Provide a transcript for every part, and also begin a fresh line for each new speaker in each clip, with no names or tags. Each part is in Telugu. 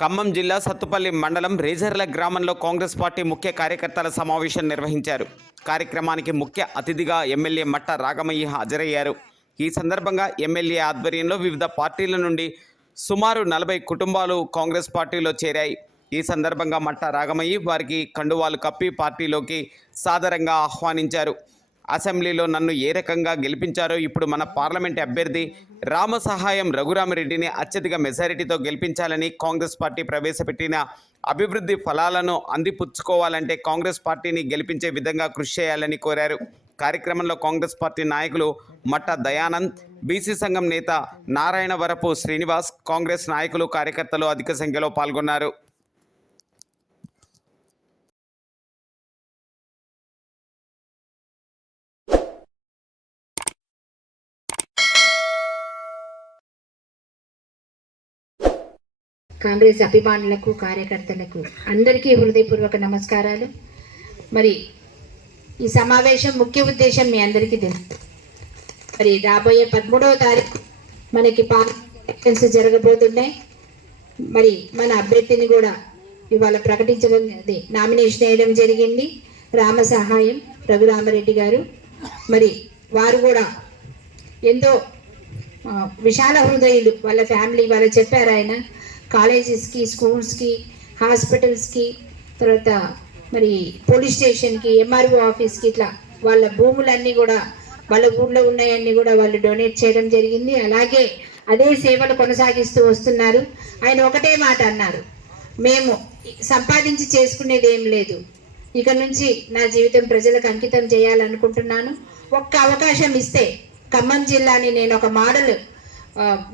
ఖమ్మం జిల్లా సత్తుపల్లి మండలం రేజర్ల గ్రామంలో కాంగ్రెస్ పార్టీ ముఖ్య కార్యకర్తల సమావేశం నిర్వహించారు. కార్యక్రమానికి ముఖ్య అతిథిగా ఎమ్మెల్యే మట్ట రాగమయ్య హాజరయ్యారు. ఈ సందర్భంగా ఎమ్మెల్యే ఆధ్వర్యంలో వివిధ పార్టీల నుండి సుమారు నలభై కుటుంబాలు కాంగ్రెస్ పార్టీలో చేరాయి. ఈ సందర్భంగా మట్ట రాగమయ్యి వారికి కండువాలు కప్పి పార్టీలోకి సాదరంగా ఆహ్వానించారు. అసెంబ్లీలో నన్ను ఏ రకంగా గెలిపించారో ఇప్పుడు మన పార్లమెంట్ అభ్యర్థి రామ సహాయం రఘురామరెడ్డిని అత్యధిక మెజారిటీతో గెలిపించాలని కాంగ్రెస్ పార్టీ ప్రవేశపెట్టిన అభివృద్ధి ఫలాలను అందిపుచ్చుకోవాలంటే కాంగ్రెస్ పార్టీని గెలిపించే విధంగా కృషి చేయాలని కోరారు. కార్యక్రమంలో కాంగ్రెస్ పార్టీ నాయకులు మట్ట దయానంద్ బీసీ సంఘం నేత నారాయణ వరపు శ్రీనివాస్ కాంగ్రెస్ నాయకులు కార్యకర్తలు అధిక సంఖ్యలో పాల్గొన్నారు.
కాంగ్రెస్ అభిమానులకు కార్యకర్తలకు అందరికీ హృదయపూర్వక నమస్కారాలు. మరి ఈ సమావేశం ముఖ్య ఉద్దేశం మీ అందరికీ తెలుసు. మరి రాబోయే పదమూడవ తారీఖు మనకి ఎలక్షన్స్ జరగబోతున్నాయి. మరి మన అభ్యర్థిని కూడా ఇవాళ ప్రకటించడం అది నామినేషన్ వేయడం జరిగింది. రామ సహాయం రఘురామరెడ్డి గారు. మరి వారు కూడా ఎంతో విశాల హృదయులు. వాళ్ళ ఫ్యామిలీ వాళ్ళు చెప్పారు ఆయన. కాలేజెస్కి స్కూల్స్కి హాస్పిటల్స్కి తర్వాత మరి పోలీస్ స్టేషన్కి ఎంఆర్ఓ ఆఫీస్కి ఇట్లా వాళ్ళ భూములన్నీ కూడా వాళ్ళ ఊళ్ళో ఉన్నాయన్నీ కూడా వాళ్ళు డొనేట్ చేయడం జరిగింది. అలాగే అదే సేవలు కొనసాగిస్తూ వస్తున్నారు. ఆయన ఒకటే మాట అన్నారు. మేము సంపాదించి చేసుకునేది ఏం లేదు. ఇక నుంచి నా జీవితం ప్రజలకు అంకితం చేయాలనుకుంటున్నాను. ఒక్క అవకాశం ఇస్తే ఖమ్మం జిల్లాని నేను ఒక మోడల్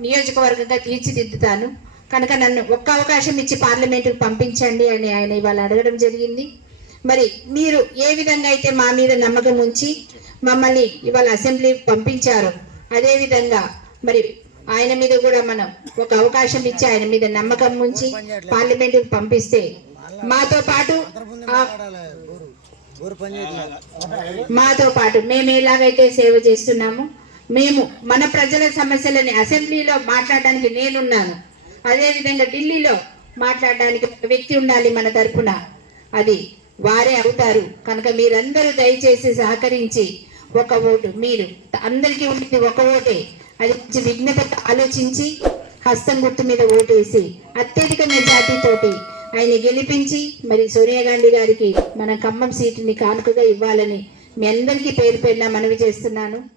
నియోజకవర్గంగా తీర్చిదిద్దుతాను. కనుక నన్ను ఒక్క అవకాశం ఇచ్చి పార్లమెంటుకు పంపించండి అని ఆయన ఇవాళ అడగడం జరిగింది. మరి మీరు ఏ విధంగా అయితే మా మీద నమ్మకం ఉంచి మమ్మల్ని ఇవాళ అసెంబ్లీ పంపించారో అదే విధంగా మరి ఆయన మీద కూడా మనం ఒక అవకాశం ఇచ్చి ఆయన మీద నమ్మకం ఉంచి పార్లమెంటుకు పంపిస్తే మాతో పాటు మాతో పాటు మేము ఎలాగైతే సేవ చేస్తున్నాము మేము మన ప్రజల సమస్యలని అసెంబ్లీలో మాట్లాడడానికి నేనున్నాను. అదేవిధంగా ఢిల్లీలో మాట్లాడడానికి ఒక వ్యక్తి ఉండాలి మన తరపున. అది వారే అవుతారు. కనుక మీరందరూ దయచేసి సహకరించి ఒక ఓటు మీరు అందరికీ ఉండేది ఒక ఓటే. అది కొంచెం ఆలోచించి హస్తం గుర్తు మీద ఓటేసి అత్యధిక మెజార్టీతోటి ఆయన గెలిపించి మరి సోనియా గాంధీ గారికి మన ఖమ్మం సీటుని కానుకగా ఇవ్వాలని మీ అందరికీ పేరు పేరున మనవి చేస్తున్నాను.